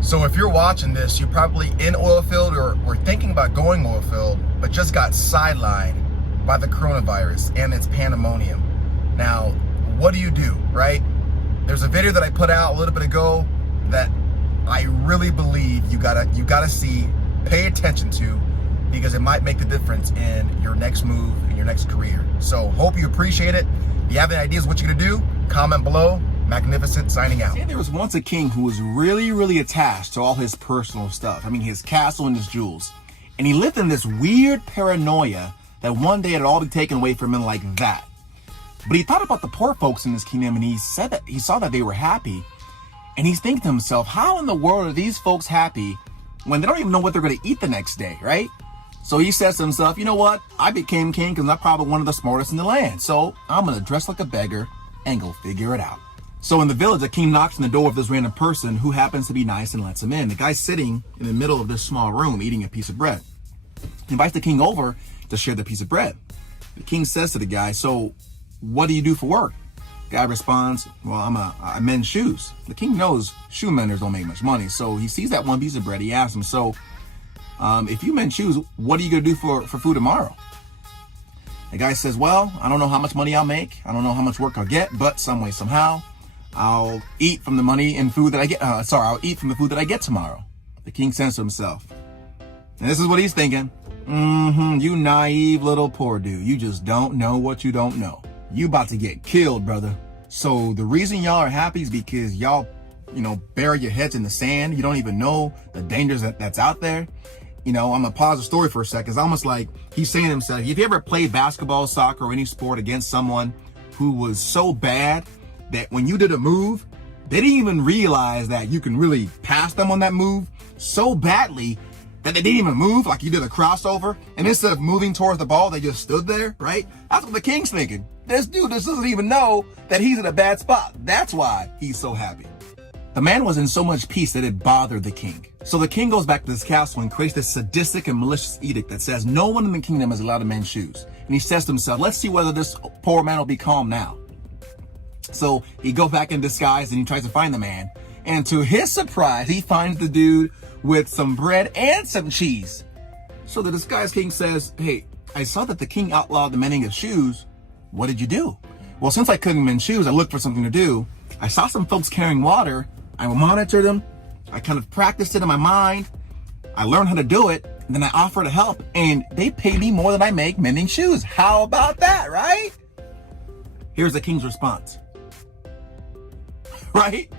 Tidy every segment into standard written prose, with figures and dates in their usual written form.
So if you're watching this, you're probably in oilfield or thinking about going oilfield, but just got sidelined by the coronavirus and its pandemonium. Now, what do you do, right? There's a video that I put out a little bit ago that I really believe you gotta see, pay attention to, because it might make the difference in your next move, in your next career. So hope you appreciate it. If you have any ideas what you're gonna do, comment below. Magnificent signing out. There was once a king who was really attached to all his personal stuff. I mean, his castle and his jewels. And he lived in this weird paranoia that one day it'd all be taken away from him like that. But he thought about the poor folks in his kingdom, and he said that he saw that they were happy. And he's thinking to himself, how in the world are these folks happy when they don't even know what they're going to eat the next day, right? So he says to himself, you know what? I became king because I'm probably one of the smartest in the land. So I'm going to dress like a beggar and go figure it out. So in the village, the king knocks on the door of this random person who happens to be nice and lets him in. The guy's sitting in the middle of this small room eating a piece of bread. He invites the king over to share the piece of bread. The king says to the guy, so what do you do for work? The guy responds, well, I mend shoes. The king knows shoe menders don't make much money. So he sees that one piece of bread. He asks him, so if you mend shoes, what are you going to do for food tomorrow? The guy says, well, I don't know how much money I'll make. I don't know how much work I'll get, but some way, somehow, I'll eat from the money and food that I get. I'll eat from the food that I get tomorrow. The king says to himself, and this is what he's thinking. You naive little poor dude. You just don't know what you don't know. You about to get killed, brother. So the reason y'all are happy is because y'all, bury your heads in the sand. You don't even know the dangers that's out there. I'm gonna pause the story for a second. It's almost like he's saying to himself, if you ever played basketball, soccer, or any sport against someone who was so bad that when you did a move, they didn't even realize that you can really pass them on that move so badly that they didn't even move, like you did a crossover, and instead of moving towards the ball, they just stood there, right? That's what the king's thinking. This dude just doesn't even know that he's in a bad spot. That's why he's so happy. The man was in so much peace that it bothered the king. So the king goes back to his castle and creates this sadistic and malicious edict that says no one in the kingdom is allowed to mend shoes. And he says to himself, let's see whether this poor man will be calm now. So he goes back in disguise and he tries to find the man. And to his surprise, he finds the dude with some bread and some cheese. So the disguised king says, hey, I saw that the king outlawed the mending of shoes. What did you do? Well, since I couldn't mend shoes, I looked for something to do. I saw some folks carrying water. I monitored them. I kind of practiced it in my mind. I learned how to do it. And then I offered to help. And they paid me more than I make mending shoes. How about that, right? Here's the king's response. Right?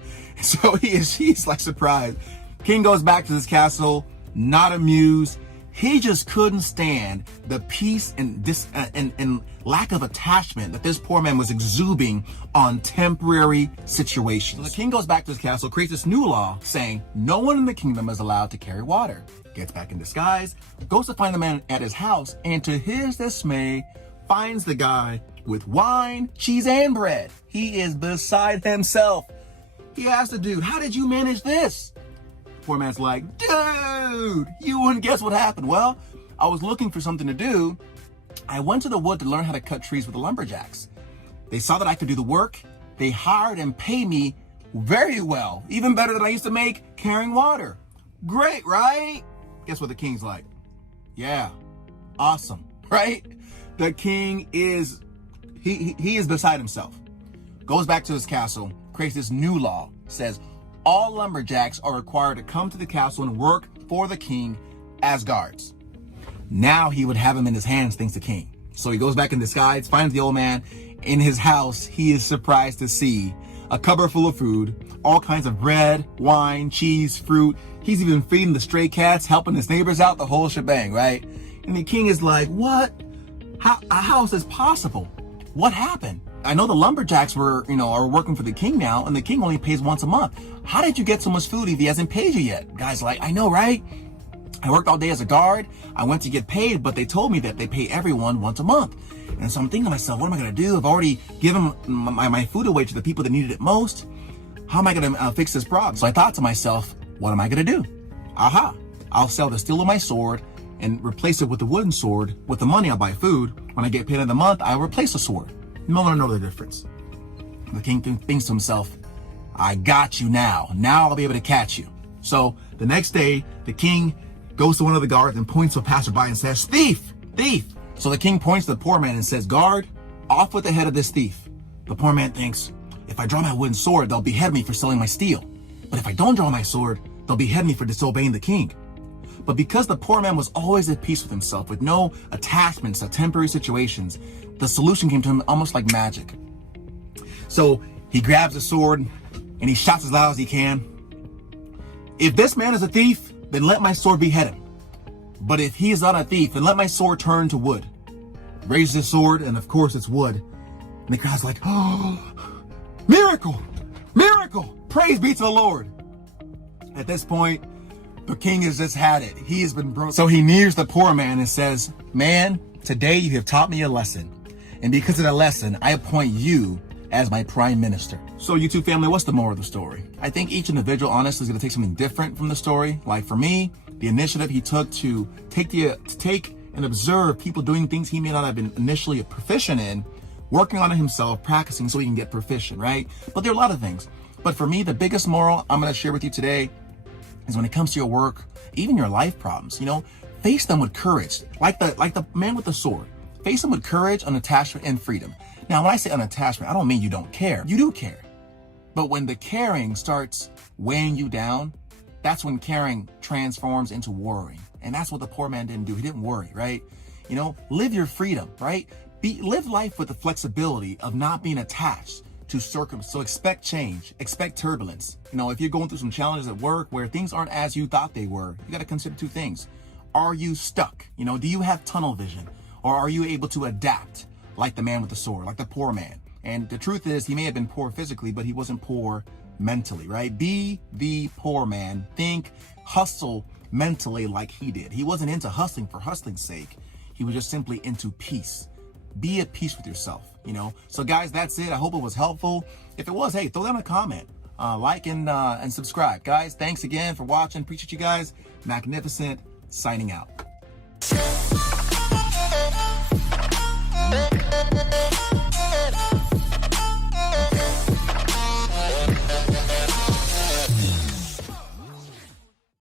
So he's like surprised. King goes back to his castle, not amused. He just couldn't stand the peace and lack of attachment that this poor man was exuding on temporary situations. So the king goes back to his castle, creates this new law saying no one in the kingdom is allowed to carry water. Gets back in disguise, goes to find the man at his house, and to his dismay, finds the guy with wine, cheese, and bread. He is beside himself. He asks the dude, how did you manage this? Poor man's like, dude, you wouldn't guess what happened. Well, I was looking for something to do. I went to the wood to learn how to cut trees with the lumberjacks. They saw that I could do the work. They hired and paid me very well, even better than I used to make carrying water. Great, right? Guess what the king's like? Yeah, awesome, right? The king is, he is beside himself. Goes back to his castle, creates this new law, says all lumberjacks are required to come to the castle and work for the king as guards. Now he would have him in his hands, thinks the king. So he goes back in disguise, finds the old man in his house. He is surprised to see a cupboard full of food, all kinds of bread, wine, cheese, fruit. He's even feeding the stray cats, helping his neighbors out, the whole shebang, right? And the king is like, what? How is this possible? What happened? I know the lumberjacks are working for the king now, and the king only pays once a month. How did you get so much food if he hasn't paid you yet? Guy's like, I know, right? I worked all day as a guard. I went to get paid, but they told me that they pay everyone once a month. And so I'm thinking to myself, what am I going to do? I've already given my food away to the people that needed it most. How am I going to fix this problem? So I thought to myself, what am I going to do? Aha, I'll sell the steel of my sword and replace it with a wooden sword. With the money, I'll buy food. When I get paid in the month, I'll replace the sword. No one will know the difference. The king thinks to himself, I got you now. Now I'll be able to catch you. So the next day, the king goes to one of the guards and points to a passerby and says, thief, thief. So the king points to the poor man and says, guard, off with the head of this thief. The poor man thinks, if I draw my wooden sword, they'll behead me for selling my steel. But if I don't draw my sword, they'll behead me for disobeying the king. But because the poor man was always at peace with himself, with no attachments to temporary situations, the solution came to him almost like magic. So he grabs a sword and he shouts as loud as he can, if this man is a thief, then let my sword behead him. But if he is not a thief, then let my sword turn to wood. Raises his sword, and of course it's wood. And the crowd's like, oh, miracle, miracle, praise be to the Lord. At this point, the king has just had it. He has been broke. So he nears the poor man and says, man, today you have taught me a lesson. And because of that lesson, I appoint you as my prime minister. So YouTube family, what's the moral of the story? I think each individual honestly is going to take something different from the story. Like for me, the initiative he took to take and observe people doing things he may not have been initially proficient in, working on it himself, practicing so he can get proficient, right? But there are a lot of things. But for me, the biggest moral I'm going to share with you today is when it comes to your work, even your life problems, face them with courage. Like the man with the sword. Face them with courage, unattachment, and freedom. Now, when I say unattachment, I don't mean you don't care. You do care. But when the caring starts weighing you down, that's when caring transforms into worrying. And that's what the poor man didn't do. He didn't worry, right? Live your freedom, right? Live life with the flexibility of not being attached to circumstances. So expect change, expect turbulence. If you're going through some challenges at work where things aren't as you thought they were, you got to consider two things. Are you stuck? Do you have tunnel vision? Or are you able to adapt like the man with the sword, like the poor man? And the truth is, he may have been poor physically, but he wasn't poor mentally, right? Be the poor man. Think, hustle mentally like he did. He wasn't into hustling for hustling's sake. He was just simply into peace. Be at peace with yourself, So guys, that's it. I hope it was helpful. If it was, hey, throw down a comment, like and subscribe. Guys, thanks again for watching. Appreciate you guys. Magnificent signing out.